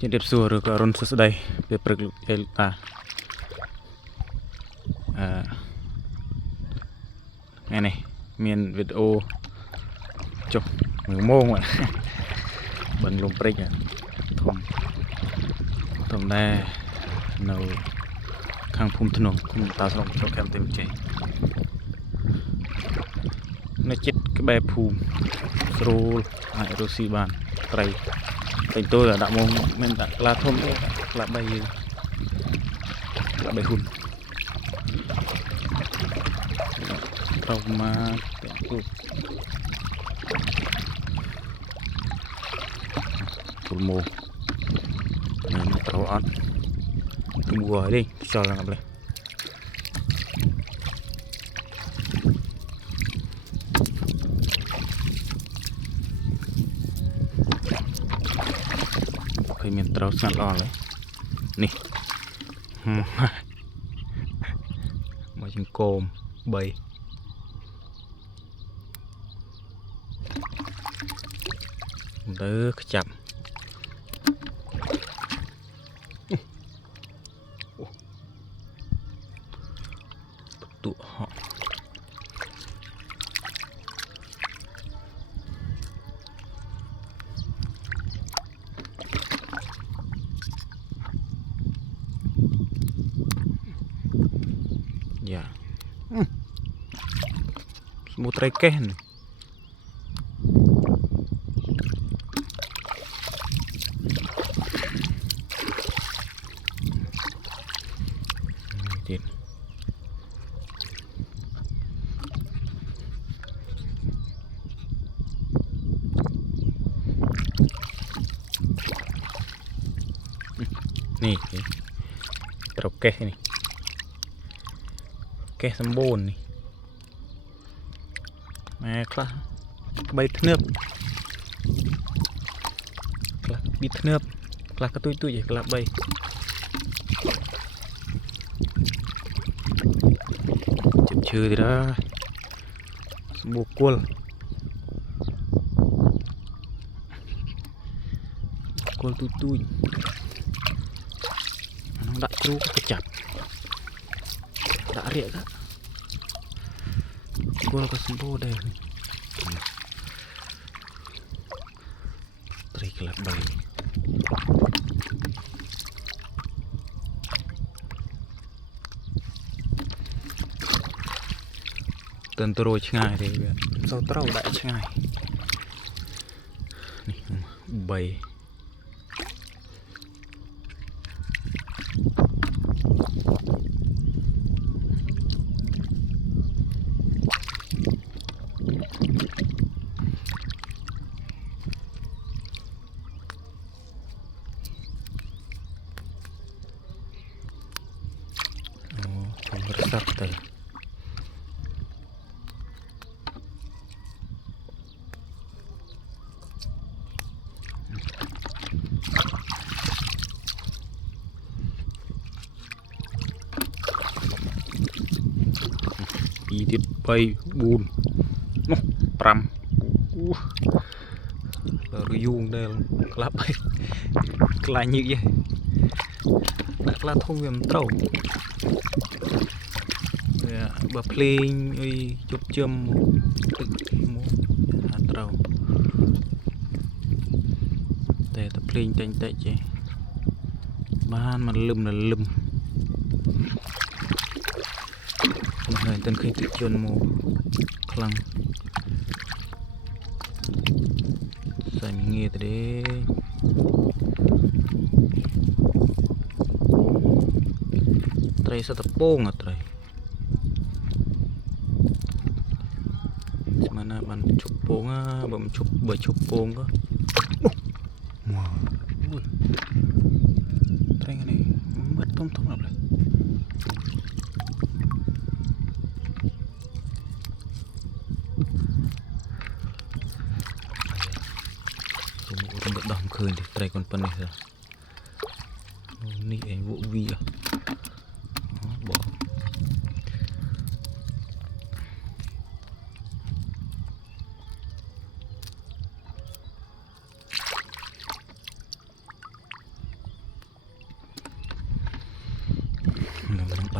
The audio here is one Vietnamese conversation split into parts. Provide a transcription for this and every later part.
Trên điệp xua rồi có rôn sơ đây về bực ta nghe này miền video chụp 10 mông ạ bằng lông brick à thùng đa nấu khang phun thân nông không ta xong cho kem thêm chè nó chết cái bè phù sro hại rosi bàn tây thành tôi là đạo mông men đã là thôm là bay hun tàu mà tụi mồ mình tàu ăn tụi mùa đi cho là ngập này khi mình tàu sẵn lo đấy nè mà chừng cồm bầy đỡ chậm tụ họ dạ một trái ken nih terokeh ini keh sembun nih kelah bay thớp kelah bị thớp kelah cái tôi vậy kelah bay chụp chư thì đó buộc quần tôi nó đã chú cái chặt đã rịa đó quần có symbol đây trik là bay tên tôi rồi ngay thì sau trâu đại ngay bay resep teh tiết bay buồn pram riung đây là bay lại như vậy đã là thông viêm trâu bà playing ơi chụp châm hạt trâu để tập playing tranh tệ chứ ban mà lùm là lùm này tên khi tự chôn mù khăng xài nghe từ đấy trai sao tập bông à trai mana ban chụp bông á bấm chụp bởi chụp bông có trai này mất thông thông lắm này một đầm khơi thì trai còn phân này rồi nị anh vụ vi à bỏ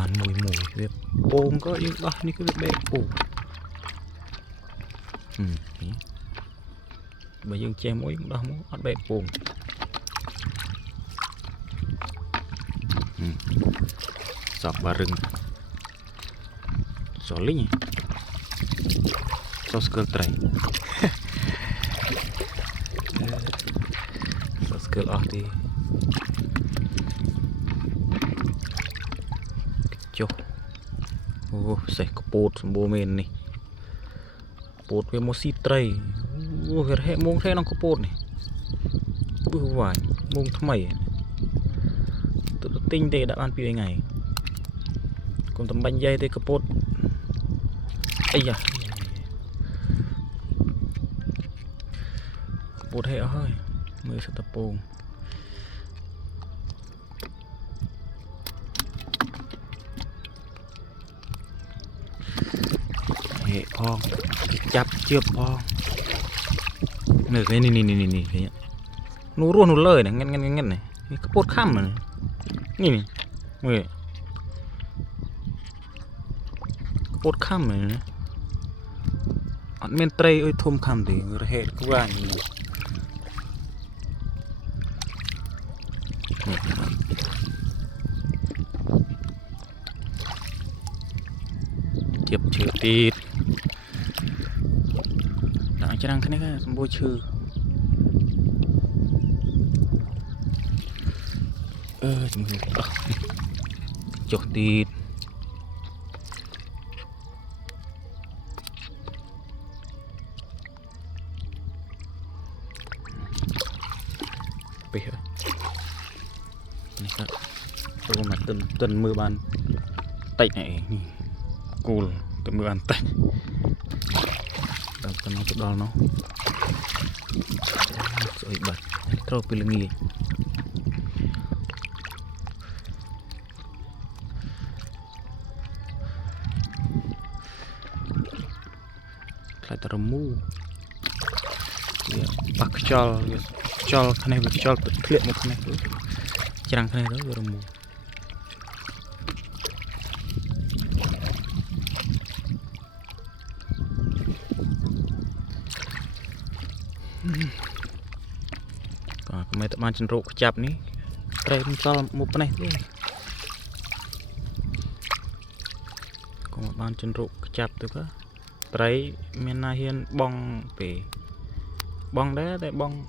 bàn mùi việc bông có những đó như cái bể bù bây giờ che mũi đó muốn ăn bể bù sọt bà rừng sọ lính sọ skơ tray sọ skơ đi chô ô sạch có bột bô mền này bột với một xí tray ô việc hệ mông thế nó có bột này bữa vải mông thâm mày tự tinh để đã ăn pi ngày còn tầm bánh dây thì có bột ấy da bột hệ hơi mới sẽ tập bồn hệ phong chắp chưa phong nè cái này cái nú ruột nú lời này ngăn này cái bột khăm nàyนี่เว้ยปวดค่ำเลยนะอันเมนเตรย์ทุ่มค่ำดิเหตุก็ว่าอย่างนี้เจ็บเชือตีดหลังจากนั้นก็สมบูรณ์ชื่อจมูกจกตีดไปเหรอนี่ครับตัวมันต้นมือบานเตะไหนนี่กูต้นมือบานเตะต้นน้องตัวดอลเนาะสวยบัดเท่าไปเลยงี้lại tao mu bạc chol cái này chol thiện một cái này trang cái này đó rồi mu còn mấy tụi bạn chân rộ chập ní đây cho một cái này luôn còn một bạn chân rộ chập được á trái miền Nam hiên bong về bong đấy để bong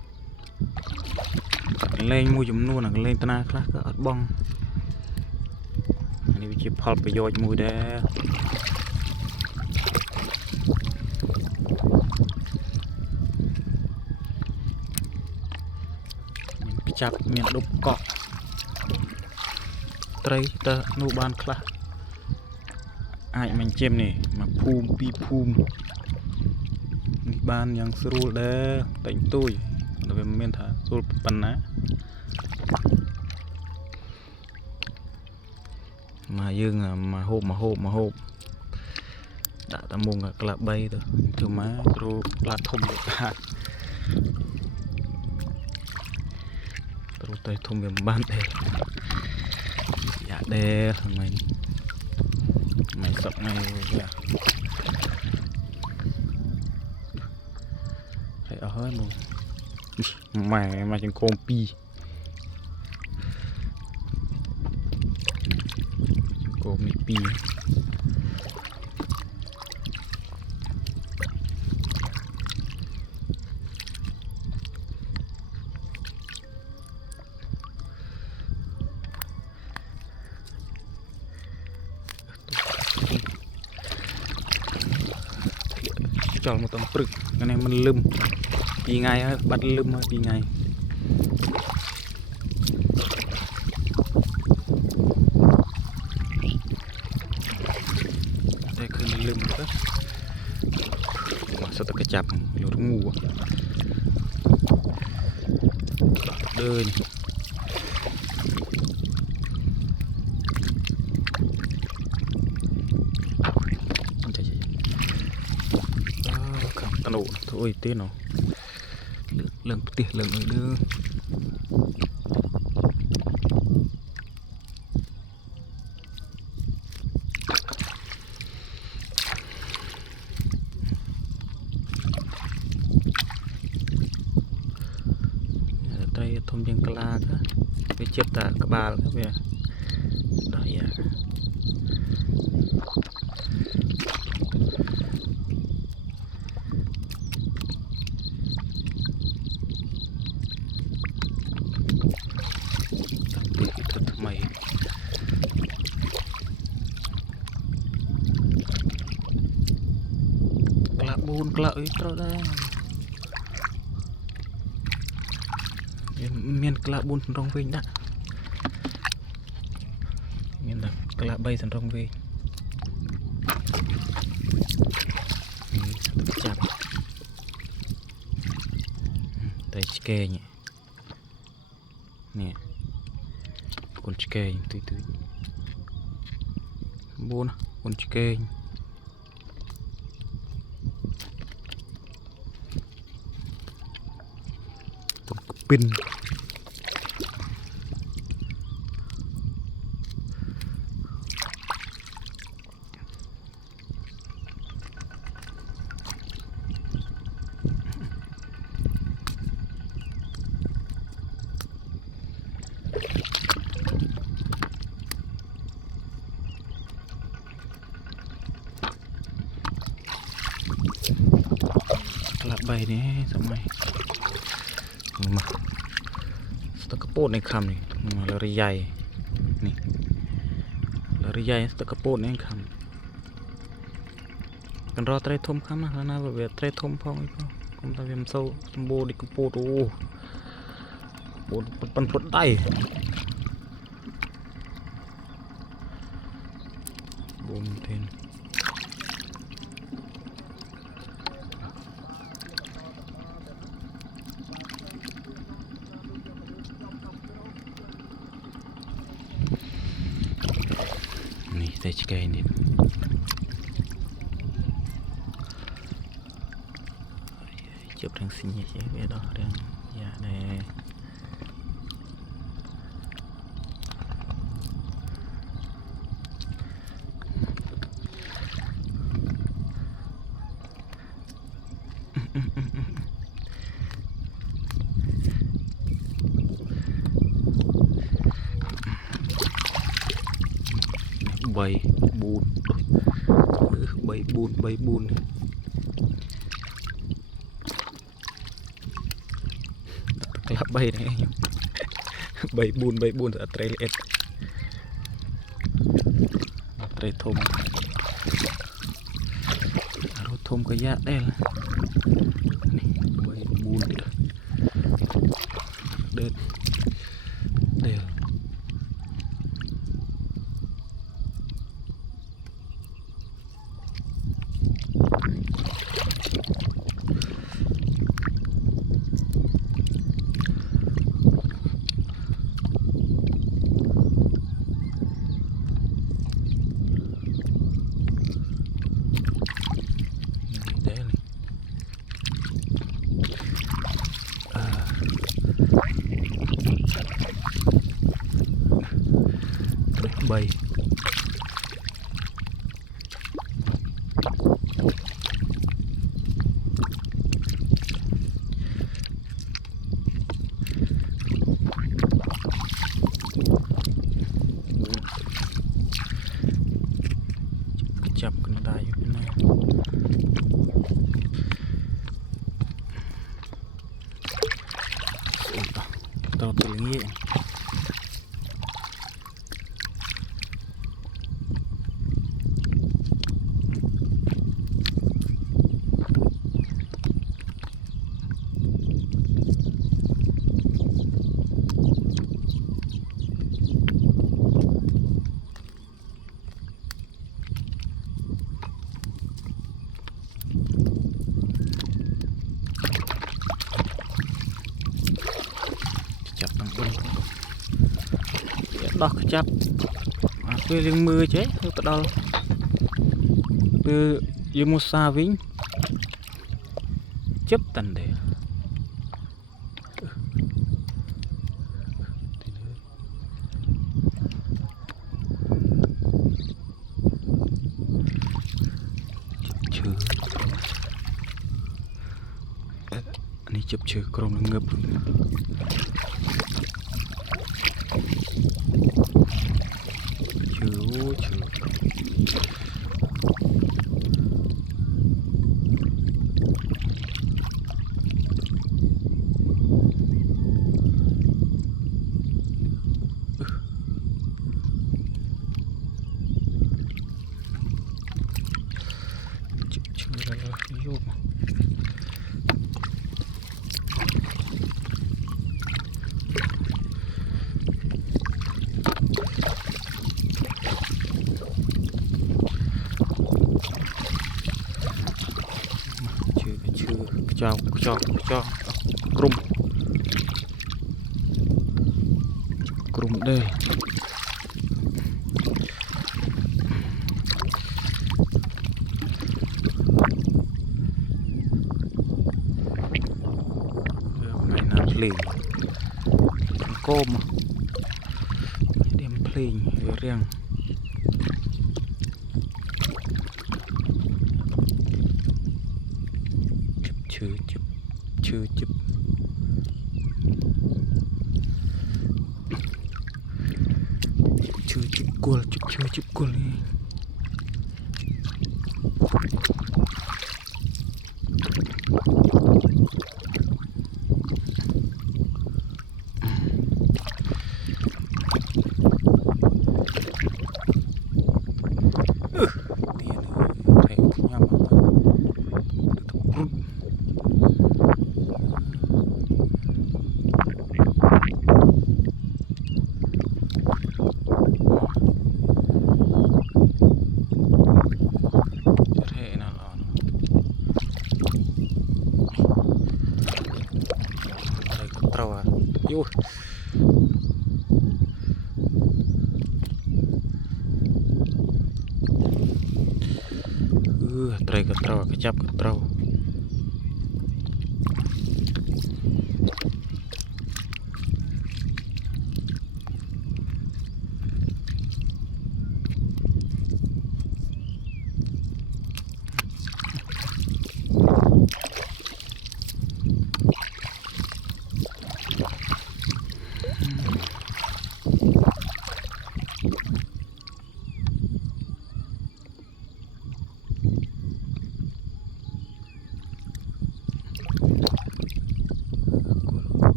lên mua chùm nuôi là lên tana khác ở bong anh đi chụp phậtไปโยนmùi đấy mình chặt miền đục cọ trái ta nuôi ban khác ai mình chêm này mà phum pi phum ban yang seru deh tạnh tôi tapi men thả sul panna mà dương mà hộp đã ta mùng cả lạ bay rồi từ má rồi lạ thùng cả rồi tay thùng về ban đây dạ đây mày sập này rồi phải ở hết luôn mày mà chẳng con pi con mi pi cho một tấm prực cái này mình lùm đi ngay á bắt lùm đi ngay đâyคือมันลùมก็สตกระจับหรืองูเดินตะโนthôi tiếc nó lần tiếc lần nữa trai thôm dân cala đó về chết ta cả ba đó về đó dạ mày kelak itu dah miền kelak bun rong vinh đã miền là kelak bay sân rong vinh chặt tay chke nhỉ nè con chke tươi tươi bun con chke pin kelak bay nih sama mà stok kapot này khăm này là ri dày này là ri dày stok kapot này khăm cần rò trai thôm khăm na na về trai thôm phong ấy không ta viêm sâu bô đi kapot ô bô bắn phốt tay bô tên tay chke ini chụp đang xin nhé chứ về đó đang dạ này bay bùn kelak bay này bay bùn ở trai liệt trai thôm cái giá đây là bay bùn đơn đều bay chập cân tay bên này tao tự nhiên đo chập về rừng mưa chứ tao đo từ yêu xa vĩnh chấp tần để chưa chụp chữ crom ngập chữ chữ vô chưa cho crum đây pling côm đem pling riêng chụp cua đi vô trai ke trâu kecap ke trâu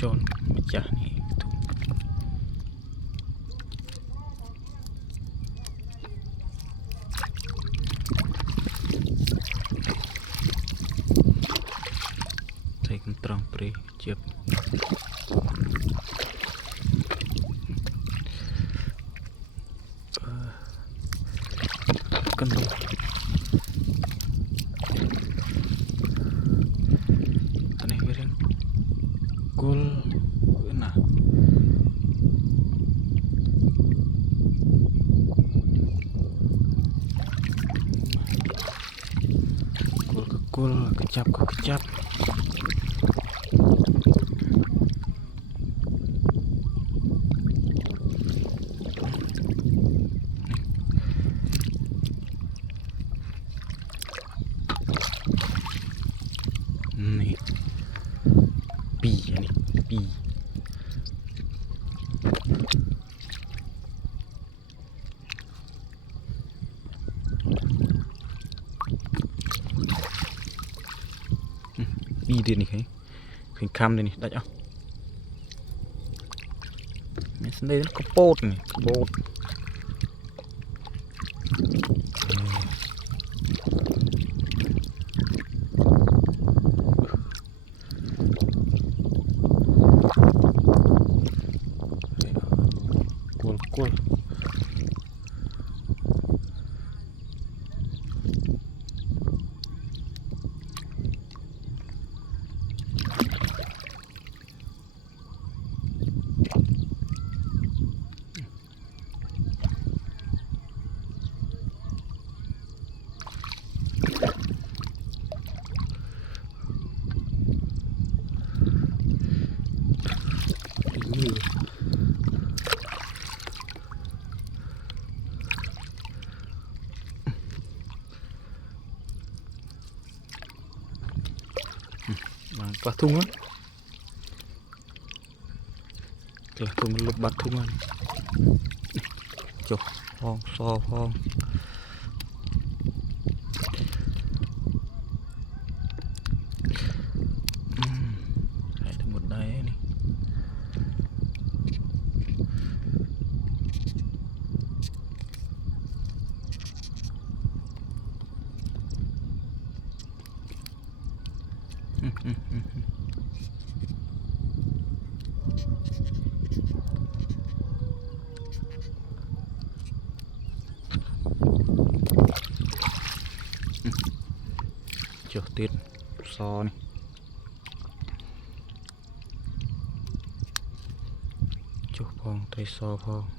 John pecah nih itu. Saya kentrang pre siap. Kendung. Aneh miring. Gol nah gol kecap nih pi đi này khinh cam đây này đã chưa mình sẽ đây nó có bột này bột Mang kelah tungan. Kelah tungan lebat tungan. Chụp phong so phong. Ada một đây này. Cho tiết so này. Cho phong tay so phong.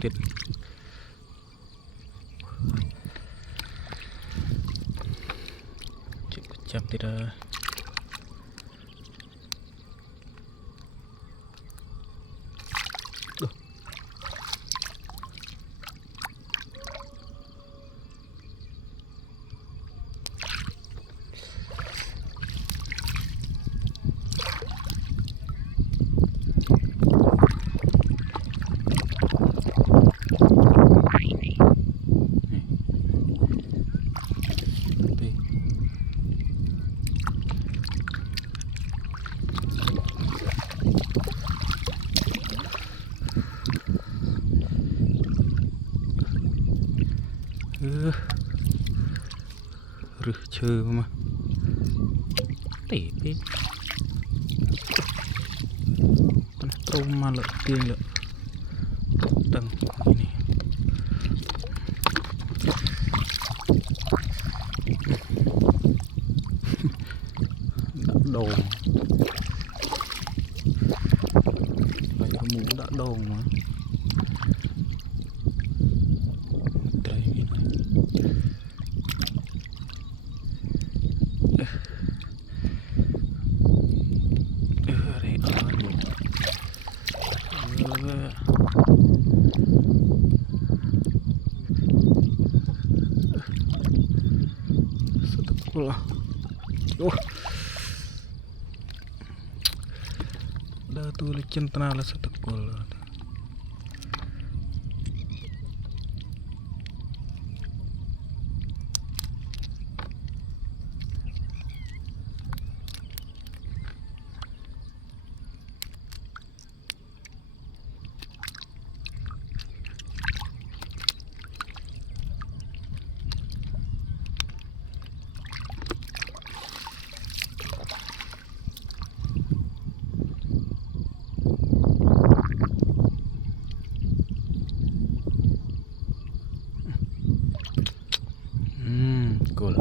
Tiết chậm tidak rực chơi mà tỉ đi con tôm mà lợi tiên lợi tầng này đã đồ vậy mũ đã đồ mà dah tu lecen tanah lah setekul. Gol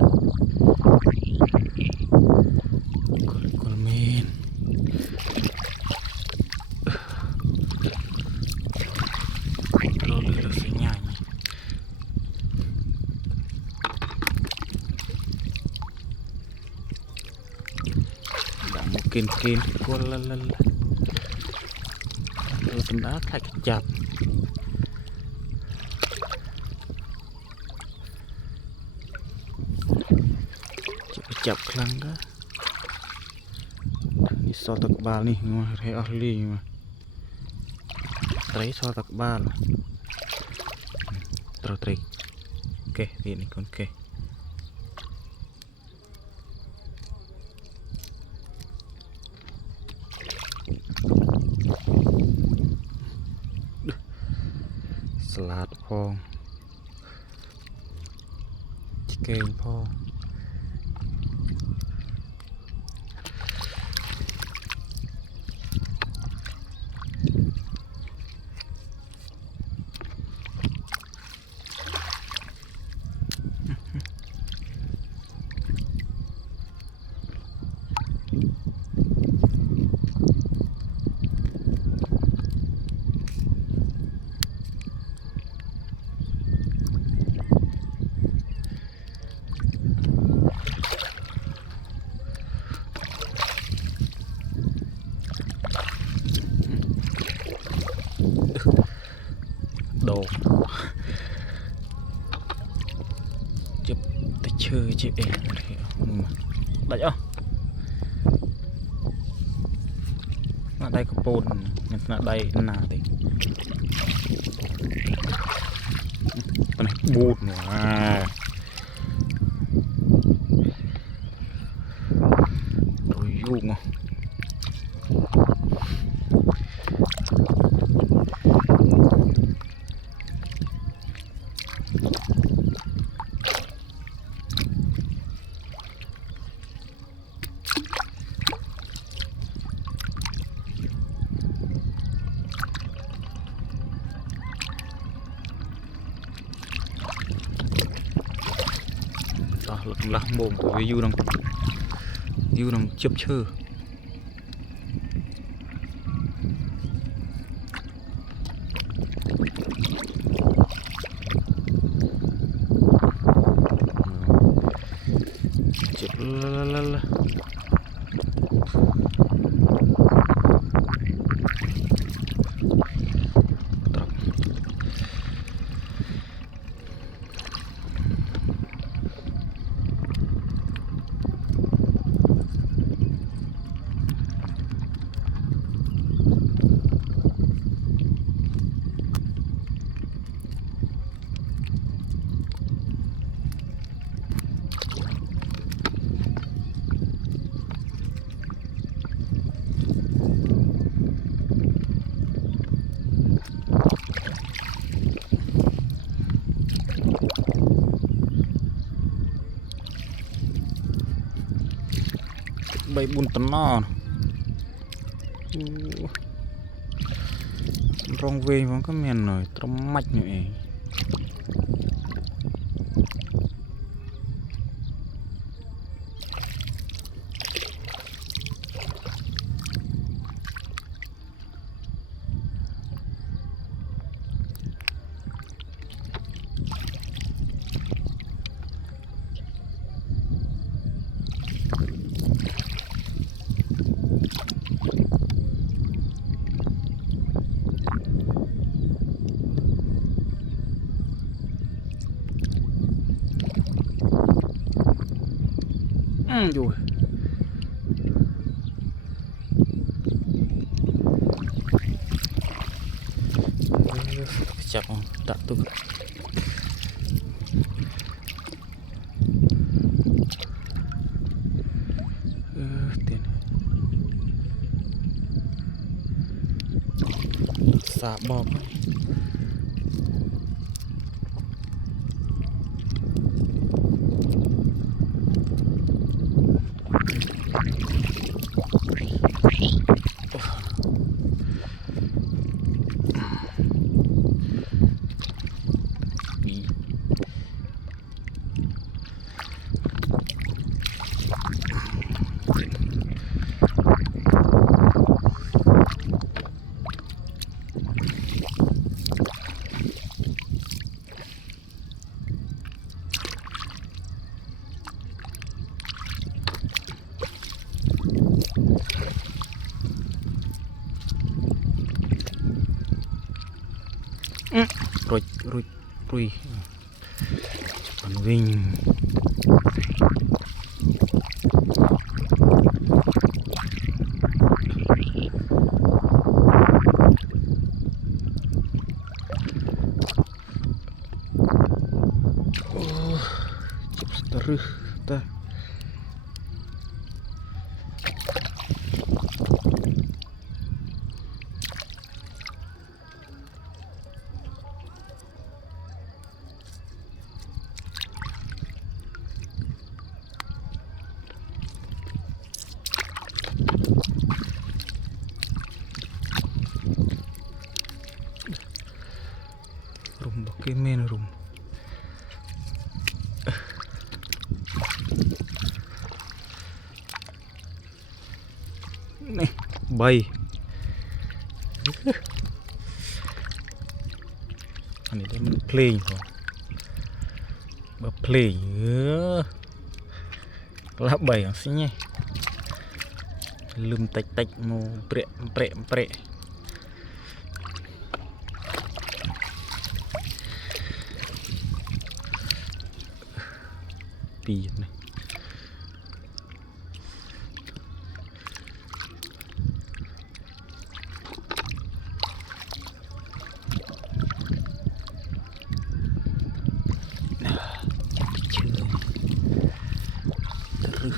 min. Lo nyanyi. Nggak mungkin gol lalala. Lo tenda kayak kejap. Chập khăn đó đi so tạc ba này mà thấy ở ly mà thấy so tạc ba là terus trik oke ini con oke selat phong chicken phong chơi chị em đấy á nó đây có bồn nó đây nào thì con này bùn mà rồi dùng không là mồm của du đang chớp chơ chớp la bay bùn tấn no rong về vẫn có miền rồi trong mạch này rồi chặt đặt tôi tiền xả bom rồi còn Vinh старых ta rum pakai main rum nih bay anh ấy mình play không play là bay sih nhé lum tách tách mau pre ปีนะเชื่อตรึ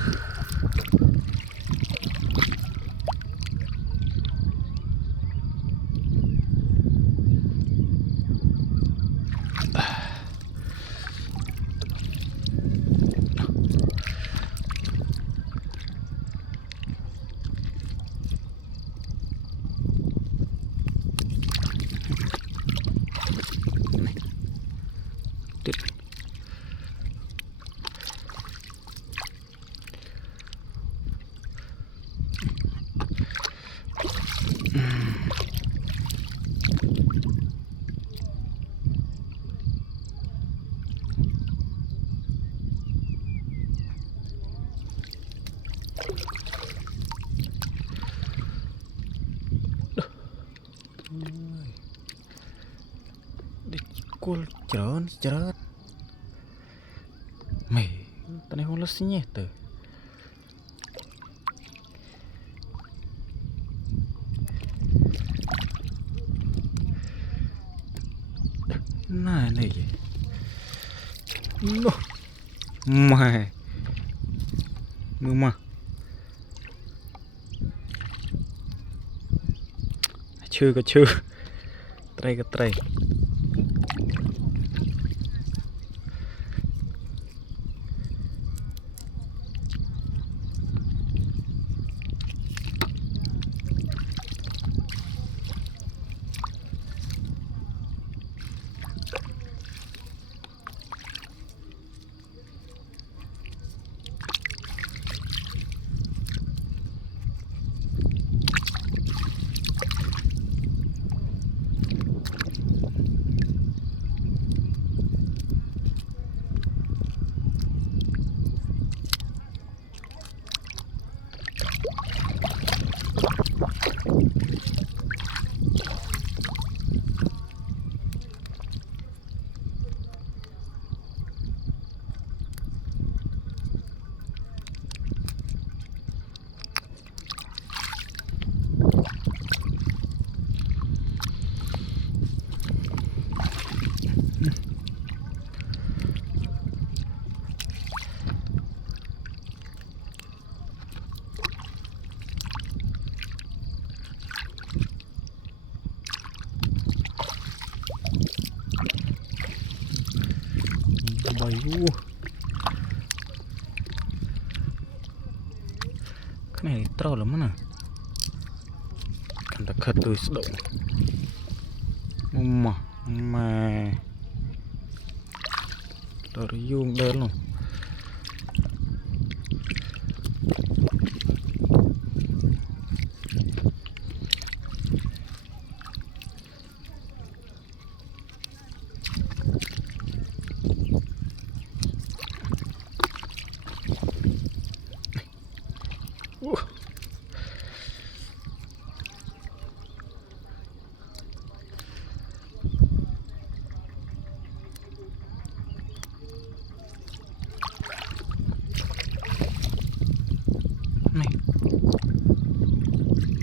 ติดกุลเจริญเจริญไม่ตอนนี้ผมรู้สึกเนี่ยเตอน่าเนี่ยโน้ไม่มือมาชื่อก็ชื่อไตรก็ไตรใบข้างในตรอแล้วมั้งน่ะกันตะขัดตัวสะดงมาเรายุ่งเดินลงนี่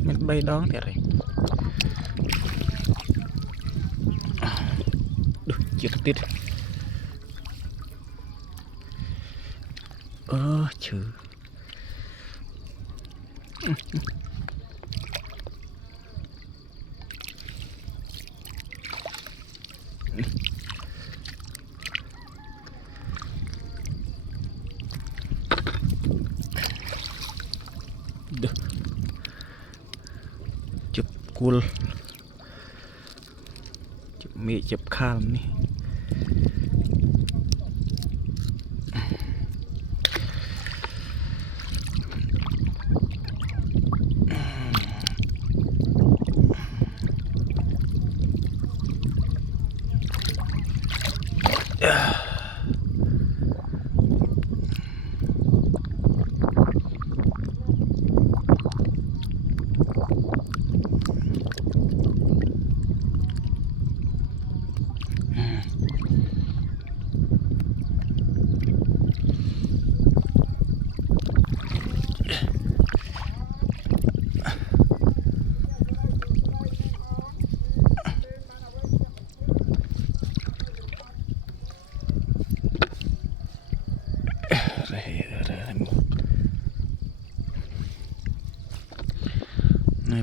มันใบดองแต่ไรดูจิตติดชื่อจุบกุลจุบมีจุบข้ามนี่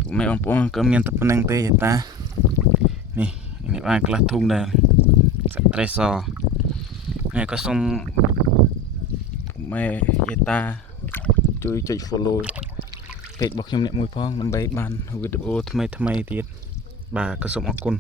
ពួកម៉ែបងប្អូនក៏មានតែប៉ុណ្្នឹងទេតានេះបានខ្លះធុងដែរសាក់ត្រីសហើយក៏សូមម៉ែយាយតាជួយចុច follow page របស់ខ្ញុំអ្នកមួយផងដើម្បីបានវីដេអូថ្មីទៀតបាទក៏សូមអរគុណ